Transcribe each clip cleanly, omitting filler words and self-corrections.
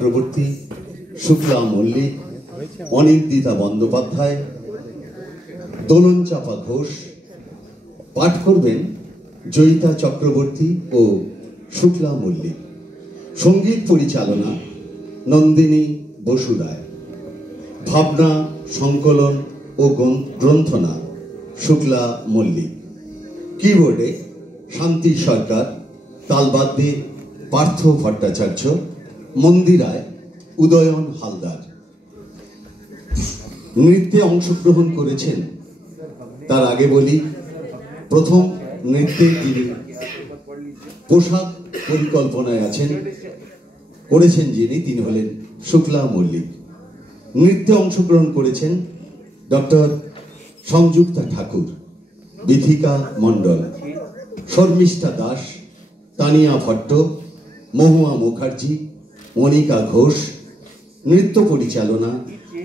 চক্রবর্তী, শুক্লা মল্লিক, অনিন্দিতা বন্দ্যোপাধ্যায়, দোলন চাপা ঘোষ। পাঠ করবেন জয়িতা চক্রবর্তী ও শুক্লা মল্লিক। সঙ্গীত পরিচালনা নন্দিনী বসু রায়। ভাবনা, সংকলন ও গ্রন্থনা শুক্লা মল্লিক। কিবোর্ডে শান্তি সরকার, তালবাদ্যে পার্থ ভট্টাচার্য, মন্দিরায় উদয়ন হালদার। নৃত্যে অংশগ্রহণ করেছেন, তার আগে বলি, প্রথম নৃত্যে তিনি পোশাক পরিকল্পনায় করেছেন তিনি হলেন শুক্লা মল্লিক। নৃত্যে অংশগ্রহণ করেছেন ডক্টর সংযুক্তা ঠাকুর, বিথিকা মণ্ডল, শর্মিষ্ঠা দাস, তানিয়া ভট্ট, মহুয়া মুখার্জি, মনিকা ঘোষ। নৃত্য পরিচালনা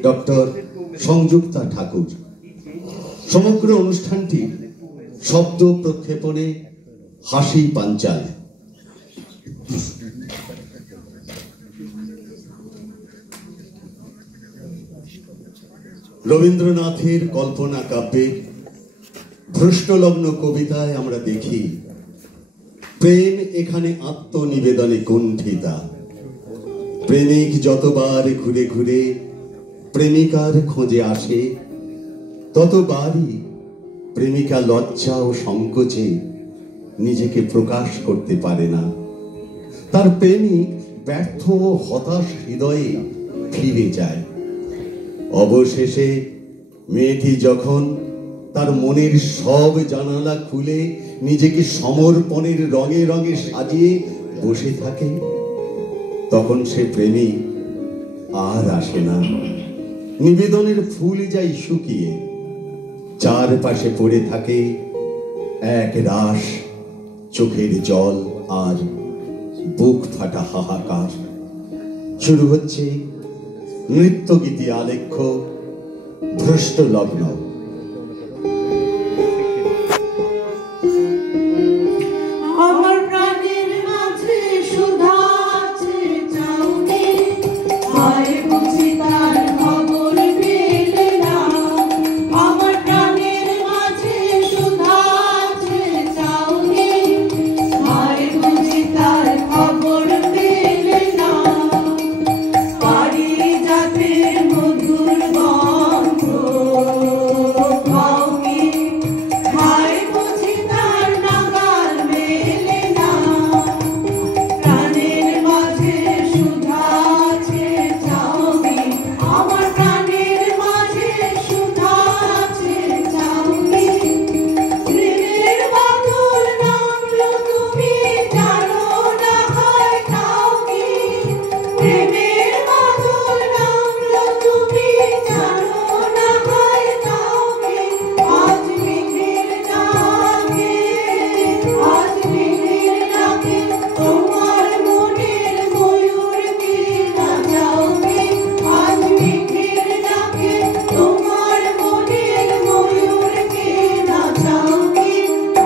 ডক্টর সংযুক্তা ঠাকুর। সমগ্র অনুষ্ঠানটি শব্দ প্রক্ষেপণে হাসি পাঞ্চাল। রবীন্দ্রনাথের কল্পনা কাব্যে ভ্রষ্টলগ্ন কবিতায় আমরা দেখি প্রেম এখানে আত্মনিবেদনে কুণ্ঠিতা। প্রেমিক যতবার ঘুরে ঘুরে প্রেমিকার খোঁজে আসে, ততবারই প্রেমিকা লজ্জা ও সংকোচে নিজেকে প্রকাশ করতে পারে না। তার প্রেমিক ব্যর্থ ও হতাশ হৃদয়ে ফিরে যায়। অবশেষে মেয়েটি যখন তার মনের সব জানালা খুলে নিজেকে সমর্পণের রঙে রঙে সাজিয়ে বসে থাকে, তখন সে প্রেমিক আর আসে না। নিবেদনের ফুল যায় শুকিয়ে, চারপাশে পড়ে থাকে এক রাশ চোখের জল আর বুক ফাটা হাহাকার। শুরু হচ্ছে নৃত্যগীতি আলেখ্য ভ্রষ্টলগ্ন। আমার প্রাণের মাঝে সুধা আছে চাউনি, আয় বুঝি তার খবর পেলে না। আমার প্রাণের মাঝে সুধা আছে চাউনি, আয় বুঝি তার খবর পেলে না। পারিজাতের মধুর গন্ধ পাওনি, আয় বুঝি তার নাগাল মেলে না। প্রাণের মাঝে সুধা আছে চাউনি, আমার প্রাণের মাঝে সুধা আছে চাউনি। প্রেমের বাদল নামলো তুমি জানো না হয় তাও কি? প্রেমের বাদল নামলো তুমি জানো না হয় তাও কি? আজ মেঘের ডাকে, আজ মেঘের ডাকে তোমার মনের ময়ূরকে নাচাও কি? আজ মেঘের ডাকে তোমার মনের ময়ূরকে নাচাও কি?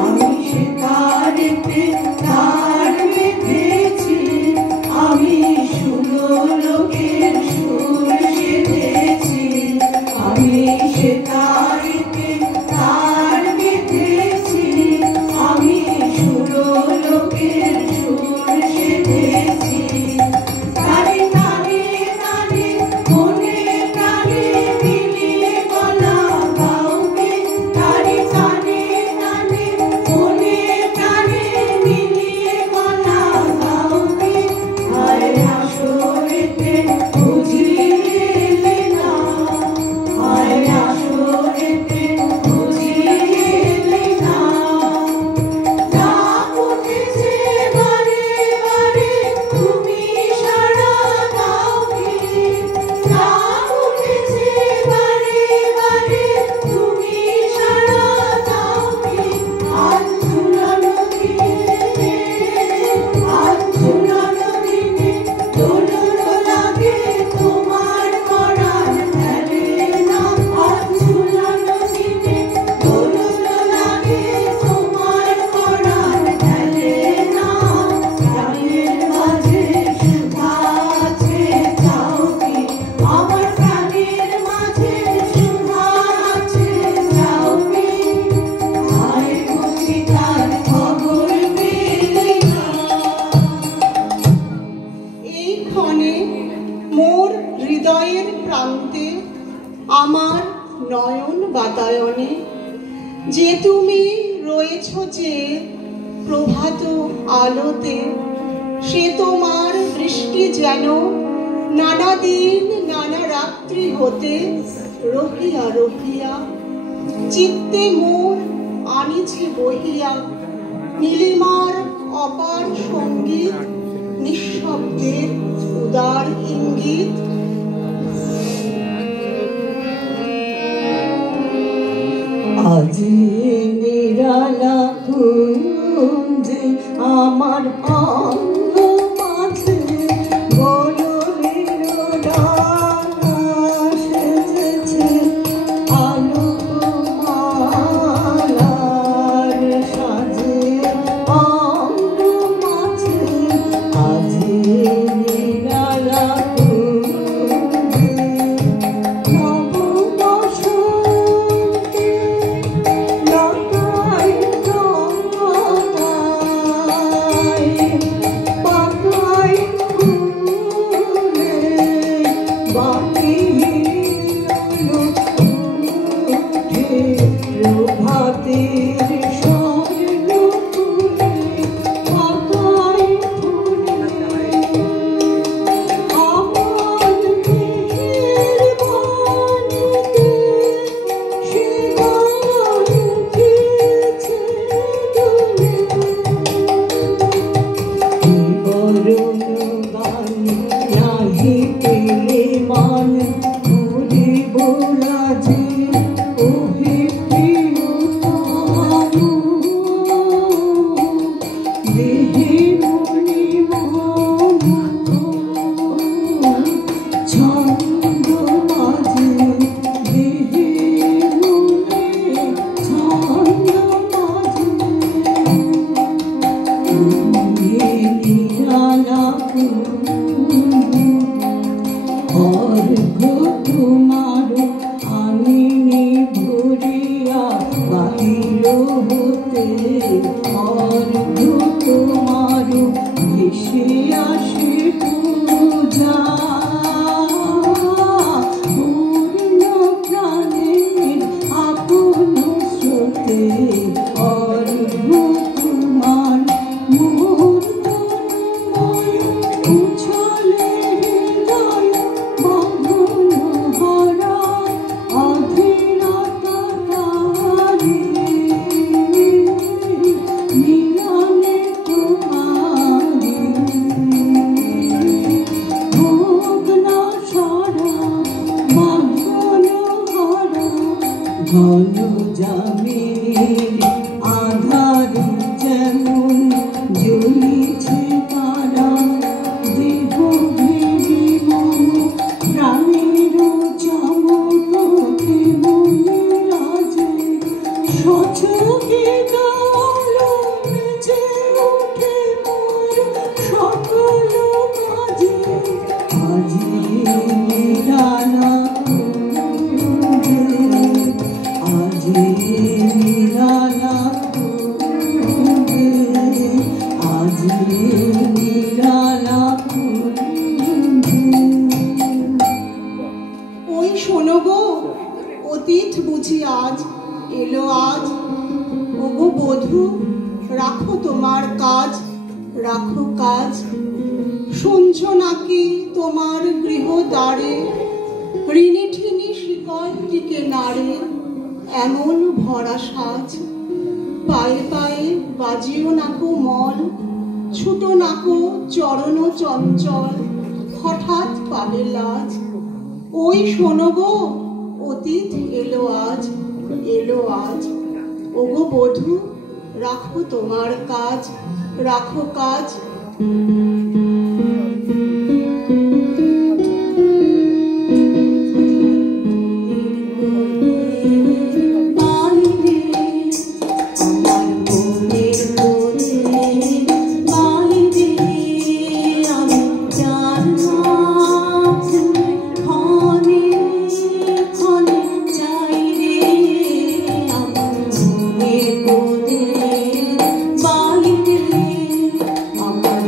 আমি সে তারেতে তার বেঁধেছি, আমি সুরলোকের সুর সেধেছি। আমি সে তারেতে তার বেঁধেছি, আমি সুরলোকের সুর সেধেছি। তারে তারে তারে মনে প্রাণে মিলিয়ে গলা গাওকে। তারে তারে তারে মনে প্রাণে মিলিয়ে গলা গাওকে। আয় আসরেতে বুঝিয়ে এলে না, আয় আসরেতে বুঝিয়ে এলে না। ডাক উঠেছে বারে বারে তুমি সাড়া দাও কি? ডাক উঠেছে বারে বারে তুমি সাড়া দাও কি? আজ ঝুলানো দিনে, আজ ঝুলানো দিনে দোলন লাগে তোমার পরাণ ফেলে না। আজ ঝুলানো দিনে দোলন লাগে তোমার পরাণ ফেলে না। প্রাণের মাঝে সুধা আছে ক্ষণে মোর হৃদয়ের প্রান্তে আমার নয়ন বাতায়নে যে তুমি রয়েছ যে প্রভাত আলোতে, সে তোমার দৃষ্টি যেন নানা দিন নানা রাত্রি হতে রহিয়া রহিয়া চিত্তে মোর আনিছে বহিয়া নীলিমার অপার সঙ্গীত, নিঃশব্দের উদার ইঙ্গিত। আজি নিরালা কুঞ্জে আমার অঙ্গ মাঝে বরণের ডানা সেজেছে আলোকমালার সাজে অঙ্গ মাঝে। আজি নিরালা কুঞ্জে নব বসন্তে লতায় জগতায় পাতায় ফুলে বাতিল উঠে প্রভাতের স্বর্ণ ফুলে পাতায় ফুলে আমার দেহের বাণীতে সে গান গেয়েছে দোলে। বরণ বাণী নাহি পেলে মান ভুলিব রাজে ওহে প্রিয়তম। দেহে মনে মন ছন্দ মাঝে, দেহে মনে ছন্দ মাঝে। নিরালা অর্ঘ তোমার আনিনি ভরিয়া বাহির হতে, অর্ঘ তোমার ভেসে আসে পূজা পূর্ণ প্রাণের আপন স্রোতে। অর্ঘ তোমার মূর্ধন্যময় উছলে হৃদয় বন্ধন হারা অধীরতা তারি মিলনে তোমারি ভোগ না সারা বাঁধন হারা ঘন জামিনীর আধার যেমন জ্বলিছে তারা দেহ ভেবে মম প্রাণের চমক কেমনে রাজে সচকে গালো মেজে উঠে মোর সকল কাজে। আজি নিরালা কুঞ্জে, আজি নিরালা কুঞ্জে, আজি নিরালা কুঞ্জে। ওই শোনো গো, অতীত বুঝি আজ এলো আজ। ওগো বধূ, রাখো তোমার কাজ, রাখো কাজ। শুনছ নাকি তোমার গৃহদ্বারে ঋণী ঠিনী শিকড়টিকে নাড়ে এমন ভরা সাজ। পায়ে পায়ে বাজিও নাকো মল, ছুটো নাকো চরণ চঞ্চল, হঠাৎ পাবে লাজ। ওই শোনো গো, অতীত এলো আজ, এলো আজ। ওগো বধূ, রাখো তোমার কাজ, রাখো কাজ। আমার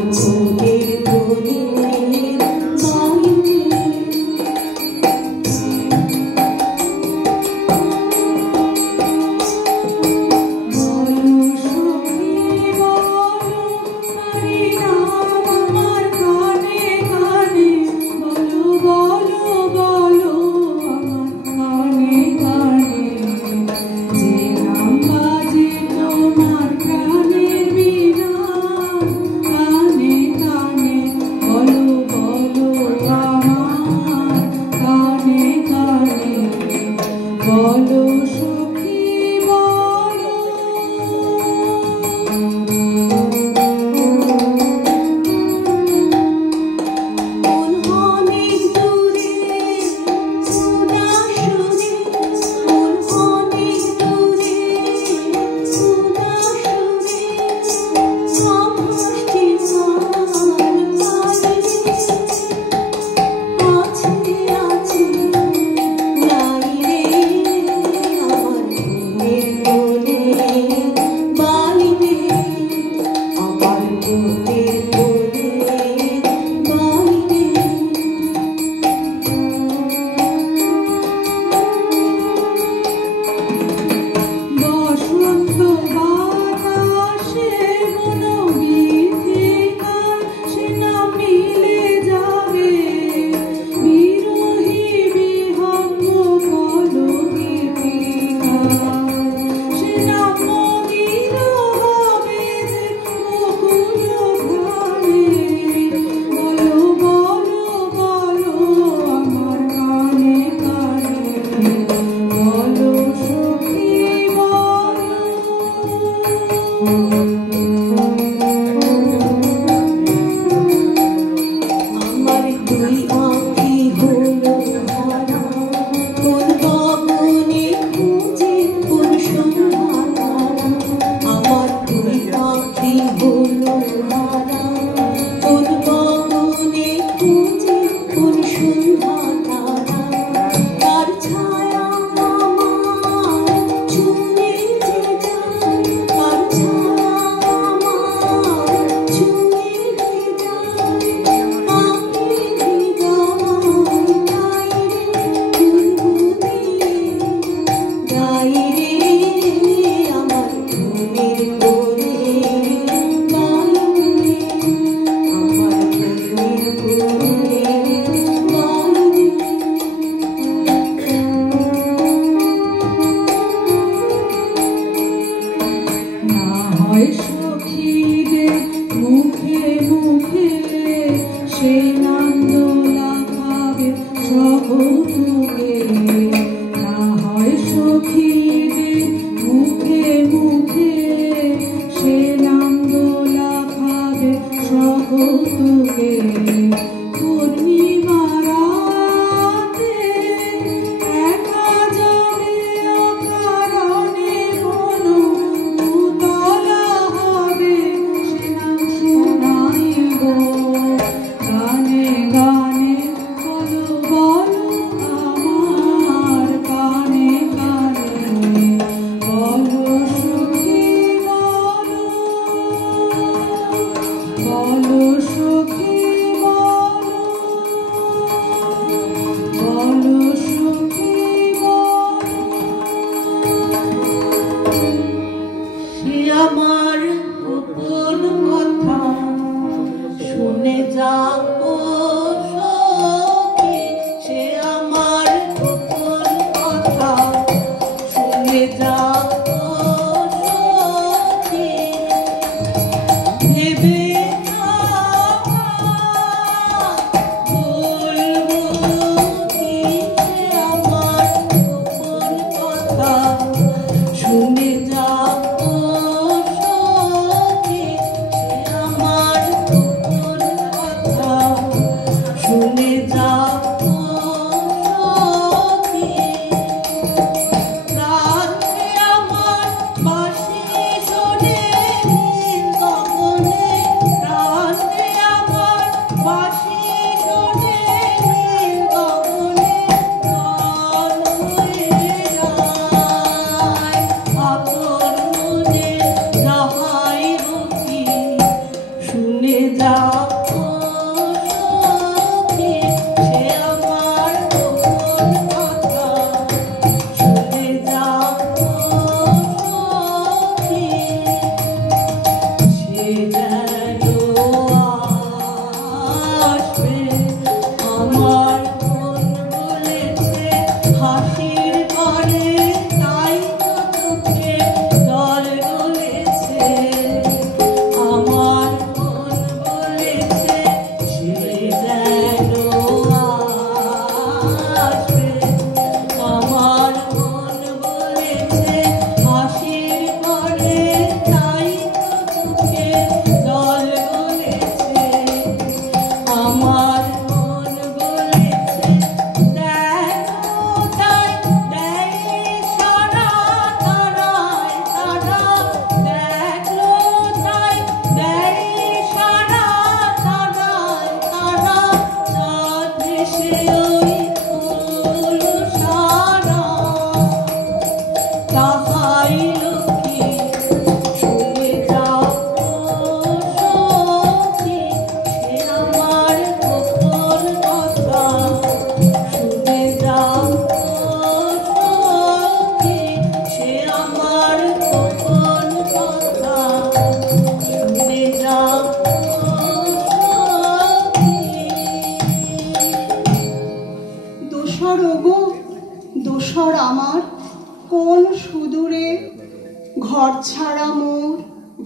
ঘর ছাড়া মোর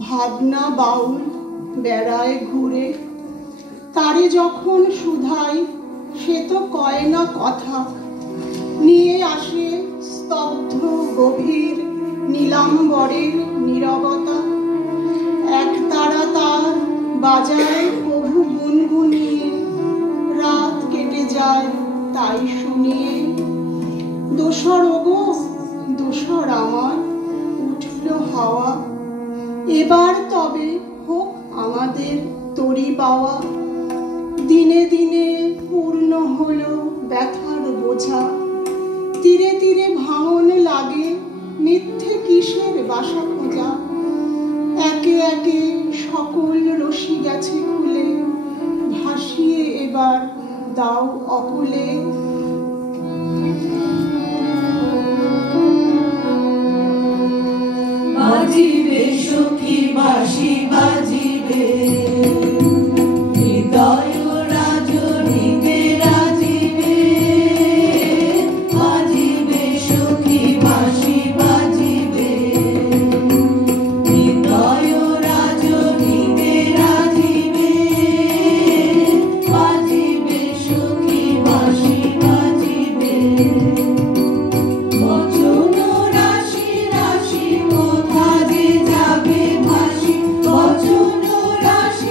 ভাবনা বাউল বেড়ায় ঘুরে, তারে যখন শুধাই সে তো কয় না কথা, নিয়ে আসে স্তব্ধ গভীর নীলাম্বরের নীরবতা। এক তারা তার বাজায় প্রভু গুনগুনিয়ে, রাত কেটে যায় তাই শুনিয়ে। দোসর ওগো দোসর আমার, উঠল হাওয়া, এবার তবে হোক আমাদের তরি পাওয়া। দিনে দিনে পূর্ণ হলো ব্যথার বোঝা, তীরে তীরে ভাঙন লাগে মিথ্যে কিসের বাসা খোঁজা। একে একে সকল রশি গেছে খুলে, ভাসিয়ে এবার দাও অকুলে। বাজিবে সখী বাঁশি বাজিবে, হৃদয় রাজনীতে রাজিবে। বাজিবে সখী বাঁশি বাজিবে, হৃদয় রাজনীতে রাজিবে। বাজিবে সখী বাঁশি বাজিবে, বচন রাশি রাশি কোথা যে যাবে ভাসি। বচন রাশি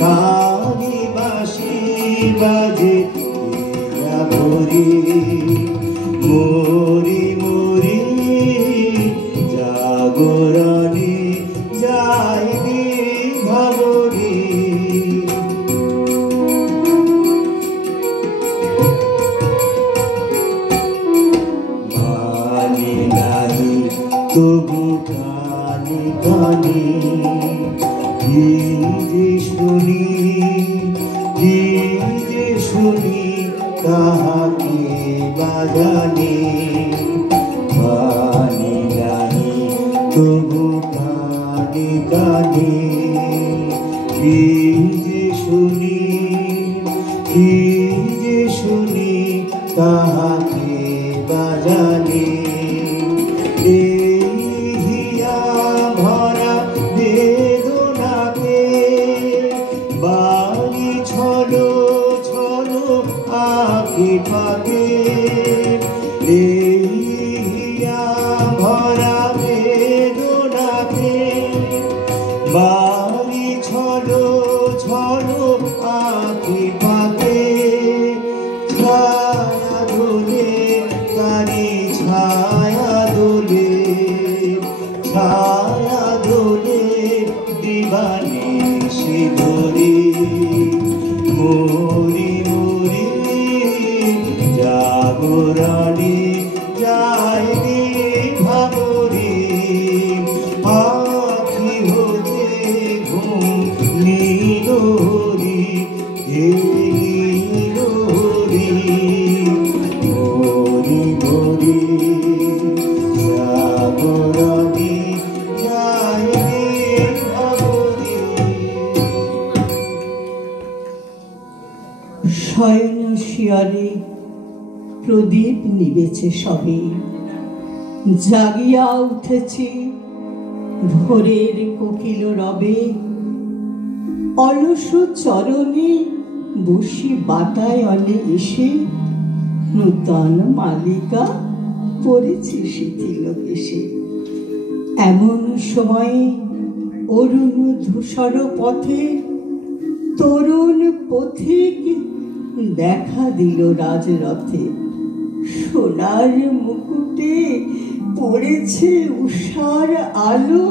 তারি বাঁশি বাজে ভরি মরি মরি জাগরণে যাইবি ভাবরি মানি নাহি তবু কানে কানে কি যে শুনি কি যে শুনি কাহাকে বাজানে মানি নাহি তবু কানে কানে কি যে শুনি কি যে শুনি কাহাকে বাজানে হিয়া ভরা বেদনাকে বাড়ি ছলো ছলো আঁখি ফাঁকে হিয়া ভরা বেদনাকে বাড়ি ছলো ছলো আঁখি ফাঁকে ছায়া দোলে তারি ছায়া দোলে ছায়া দোলে দিবানে সিঁদুরে মরি মরি জাগরণে যাইবি ভাবরে আখি হতে ঘুম নীলহরি নীলহরি মরি মরি জাগরণে যাইবি ভাবরে। শয়ন শিয়রে প্রদীপ নিবেছে সবে, জাগিয়া উঠেছে ভোরের কোকিল রবে। অলস চরণে বসি বাতায়নে এসে নূতন মালিকা পড়েছে শিথিল কেশে। এমন সময়ে অরুণ ধূসর পথে তরুণ পথিক দেখা দিল রাজরথে। সোনার মুকুটে পড়েছে উষার আলো,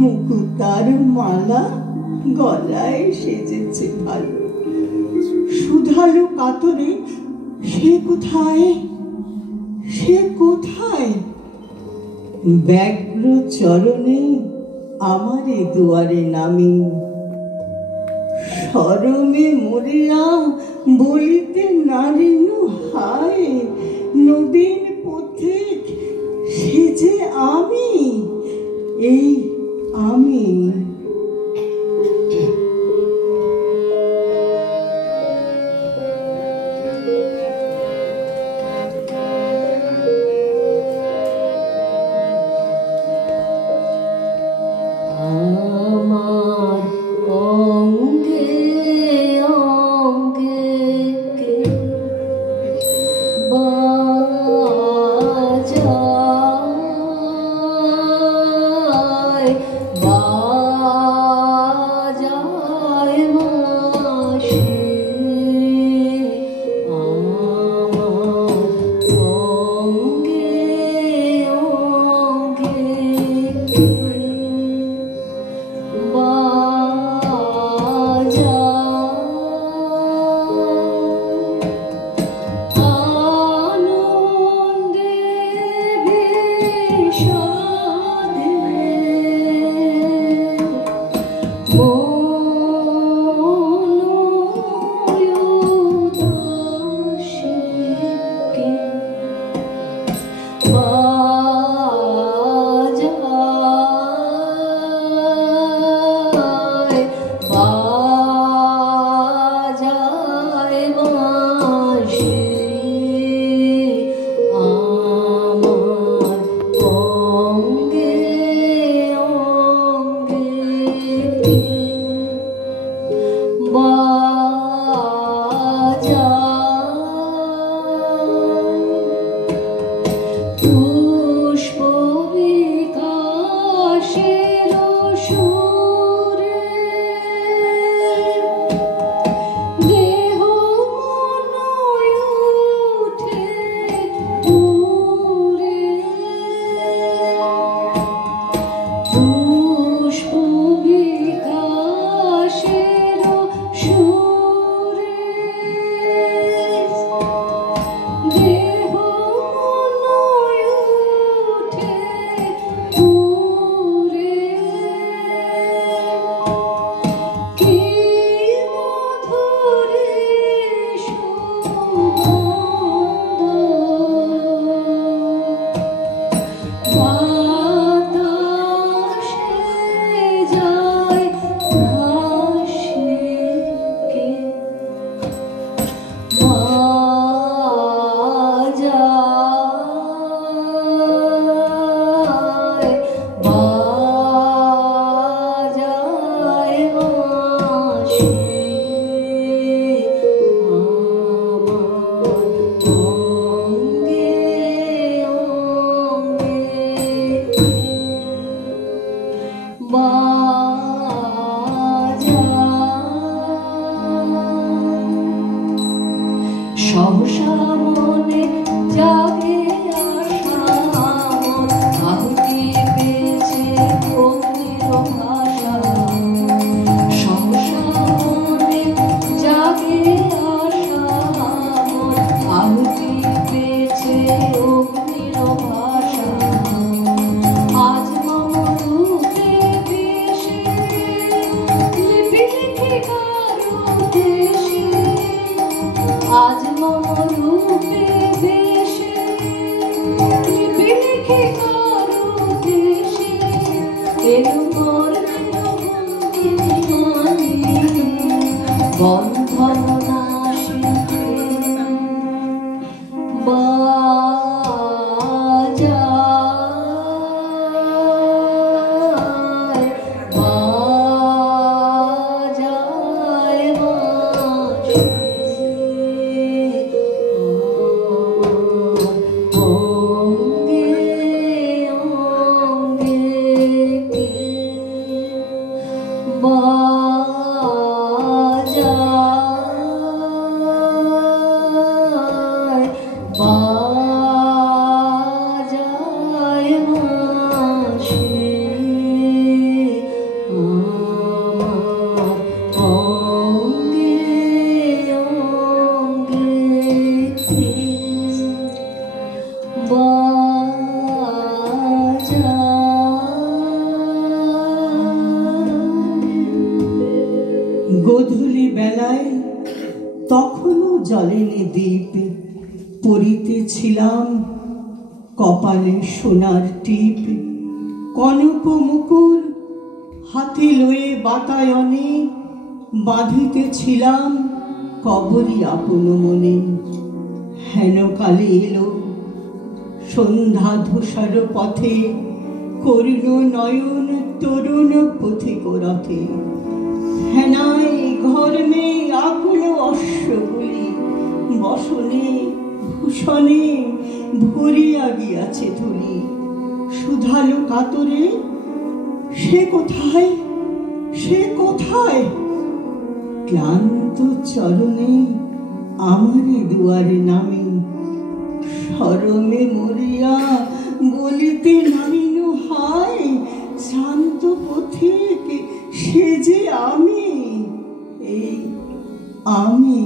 মুকুতার মালা গলায় সেজেছে ভালো। সুধালো কাতরে সে কোথায়, সে কোথায়? ব্যগ্র চরণে আমারে দুয়ারে নামি, শরমে মরিয়া বলিতে নারিনু হায়। নবীন পথিক সে যে আমি, এই আমি। বন্ধন নাশিতে গোধূলি বেলায় তখনও জ্বলেনি দ্বীপ, পরিতেছিলাম কপালে সোনার টিপ। কনক মুকুর হাতে লয়ে বাতায়নে বাঁধিতেছিলাম কবরী আপন মনে। হেন কালে এলো সন্ধ্যা ধূসর পথে, করুণ নয়ন তরুণ পথিক রথে। হেনায় ঘর মেয়ে আকুল অশ্বগুলি, বসনে ভূষণে ভরিয়া গিয়াছে ধুলি। সুধালো কাতরে সে কোথায়, সে কোথায়? ক্লান্ত চরণে আমারে দুয়ারে নামে, শরমে মরিয়া বলিতে নামিন হায়। শান্ত পথিক সে যে আমি, এই আমি।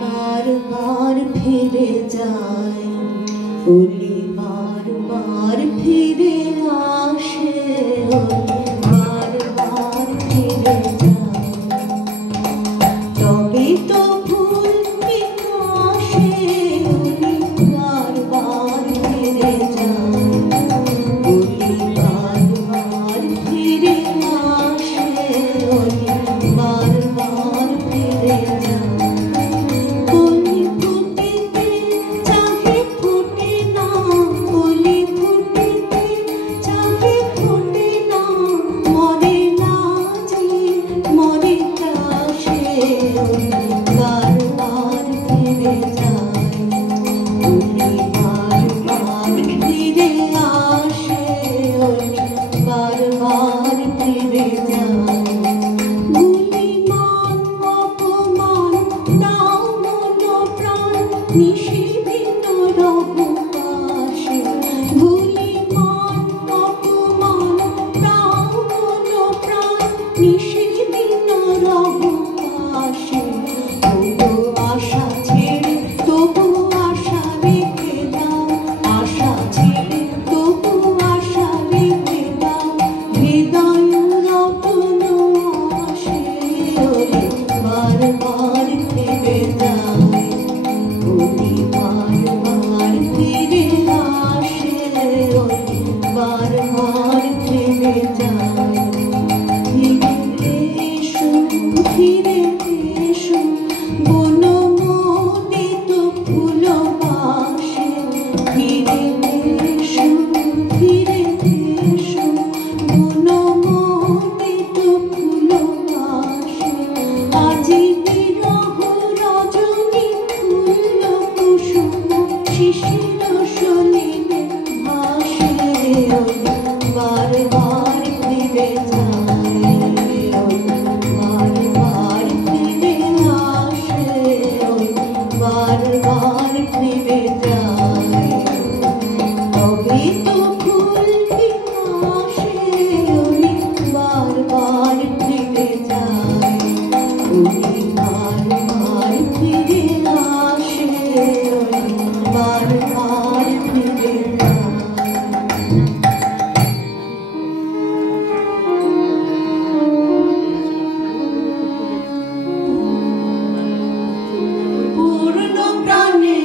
বারবার ফিরে যায় ওলি বারবার ফিরে আসে, ওলি বারবার ফিরে যায়। তবে তো ফুল বিকাশে ওলি বারবার ফিরে যায়। ওলি বারবার ফিরে আসে, ওলি বারবার ফিরে যায়। কলি ফুটিতে চাহে ফোটে না, কলি ফুটিতে চাহে ফোটে না, মরে না যে মরে কাশে, ওলি বারবার ফিরে যায়। ওলি বারবার ফিরে আসে, ওলি বারবার ফিরে যায়। গুলিমান অপমান দাও মন প্রাণ, নিষিদ্ধ রহু পাশে। গুলিমান অপমান দাও মন প্রাণ, নিষিদ্ধ রহু পাশে। তবু আশা ছেড়ে তবু আশা রেখে দাও, আশা ছেড়ে তবু আশা রেখে দাও। হৃদয় রতন আসে, ওলি বারবার ফিরে যায়। ওলি বারবার ফিরে আসে, ওলি বারবার ফিরে যায়। ফিরে এসো, ফিরে এসো, বনমোদিত ফুলবাসে। ফিরে এসো, ফিরে এসো, বনমোদিত ফুলবাসে। আজি বিরহ রজনী ফুল কুসুম, শিশির সলিলে ভাসে, ওলি বারবার ফিরে যায়। ওলি বারবার ফিরে আসে, ওলি বারবার ফিরে যায়। তবে তো ফুল বিকাশে ওলি বারবার ফিরে যায়। ওলি বারবার ফিরে আসে, ওলি বারবার ফিরে যায়। পূর্ণ প্রাণে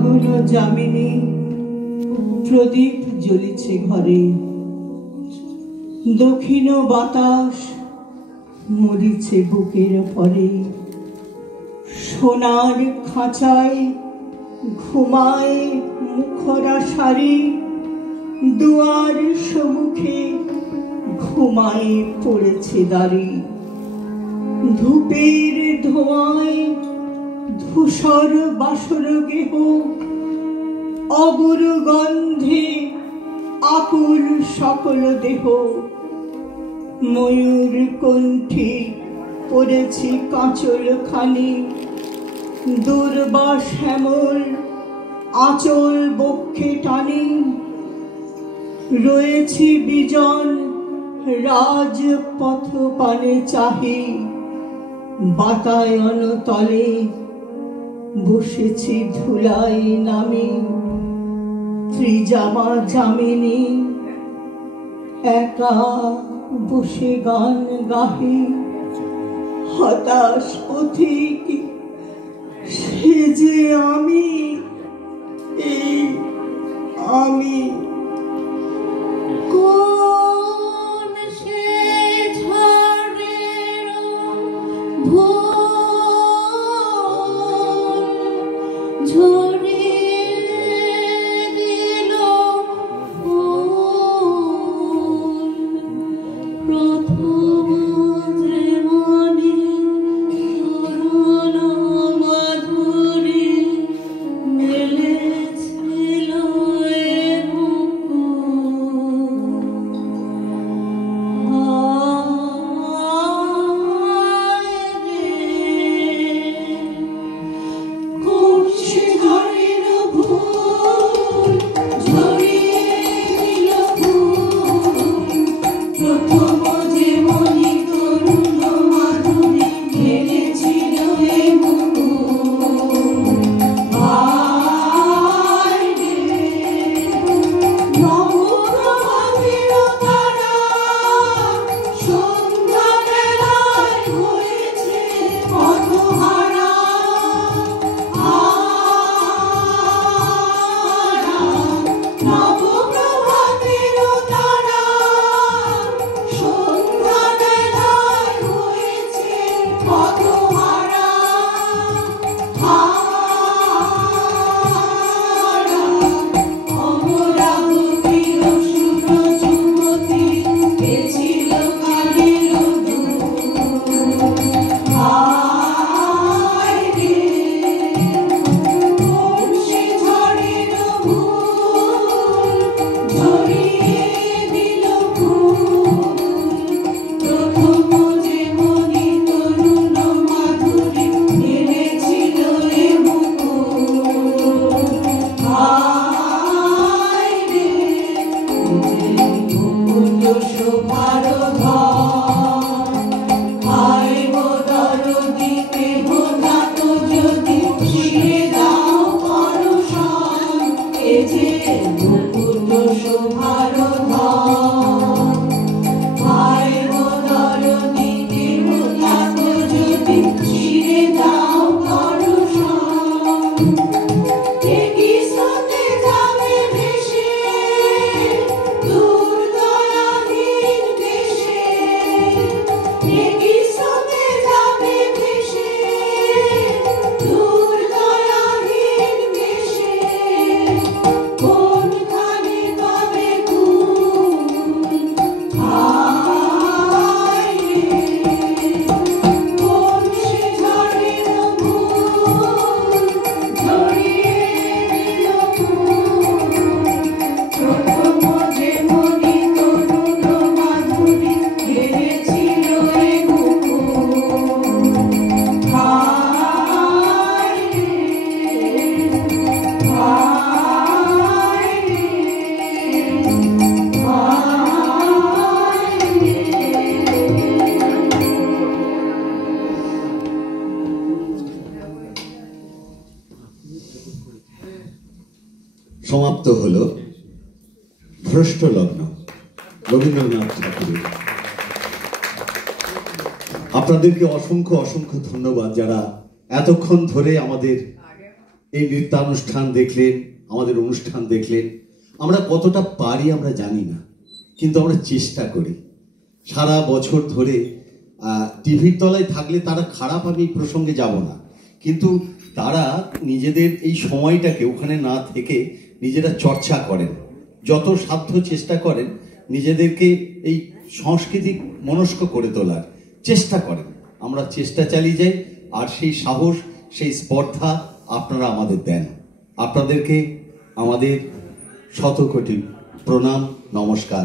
ফাগুন যামিনী প্রদীপ জ্বলিছে ঘরে, দক্ষিণ বাতাস মরিছে বুকের পরে। সোনার খাঁচায় ঘুমায় মুখরা সারি, দুয়ার সম্মুখে ঘুমায় পড়েছে দাঁড়ি। ধূপের ধোঁয়ায় ধূসর বাসর গেহ, অগুরু গন্ধে আকুল সকল দেহ। ময়ূর কণ্ঠে পড়েছি কাঁচল খানি, দুর্বাস শ্যামল আঁচল বক্ষে টানি। রয়েছি বিজন রাজপথ পানে চাহি, বাতায়ন তলে বসেছি ধুলাই নামি। ত্রিজামা যামিনী একা বসে গান গাহি, হতাশ পথিক সে যে আমি, এই আমি। কোন সে ঝড়ের ভোর ঝরিয়ে দিল ফুল, প্রথম যে মনে তরুণ মাধুরী মেলেছিল এ সমাপ্ত হলো ভ্রষ্ট লগ্ন রবীন্দ্রনাথ ঠাকুরের। আপনাদেরকে অসংখ্য অসংখ্য ধন্যবাদ যারা এতক্ষণ ধরে আমাদের এই নৃত্যানুষ্ঠান দেখলেন, আমাদের অনুষ্ঠান দেখলেন। আমরা কতটা পারি আমরা জানি না, কিন্তু আমরা চেষ্টা করি। সারা বছর ধরে টিভির তলায় থাকলে তারা খারাপ, আমি এই প্রসঙ্গে যাব না, কিন্তু তারা নিজেদের এই সময়টাকে ওখানে না থেকে নিজেরা চর্চা করেন, যত সাধ্য চেষ্টা করেন নিজেদেরকে এই সাংস্কৃতিক মনস্ক করে তোলার চেষ্টা করেন। আমরা চেষ্টা চালিয়ে যাই, আর সেই সাহস, সেই স্পর্ধা আপনারা আমাদের দেন। আপনাদেরকে আমাদের শতকোটি প্রণাম, নমস্কার।